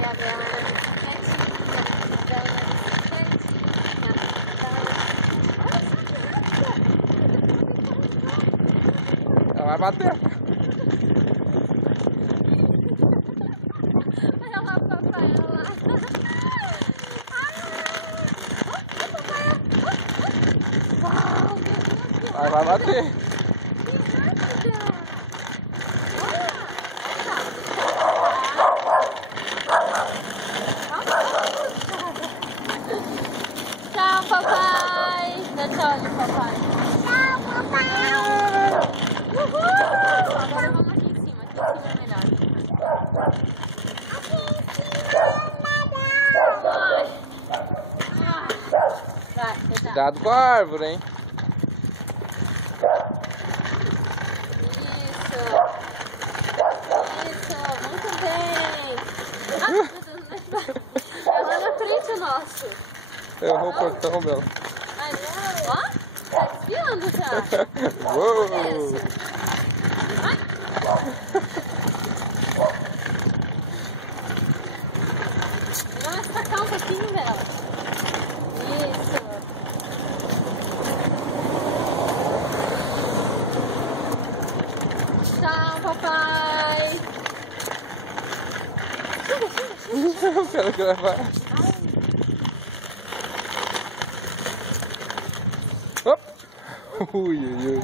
a Bela na bicicletinha. Ela vai bater. Olha lá, papai, olha lá. Uau, Vai bater. Tchau, papai. Dá tchau, papai. Tchau, papai. Uhul. Agora vamos aqui em cima. Aqui em cima é melhor. Aqui em cima é melhor. Vai, Cuidado com a árvore, hein? Isso, muito bem. Ah, meu Deus, é lá na frente o nosso. Errou o portão, Bela. Ai, não. Ó, tá desviando já. Uou! Ai. Nossa, calma um pouquinho, Bela. Isso. Tchau, papai. Quero gravar. Hop! Ui, ui, ui.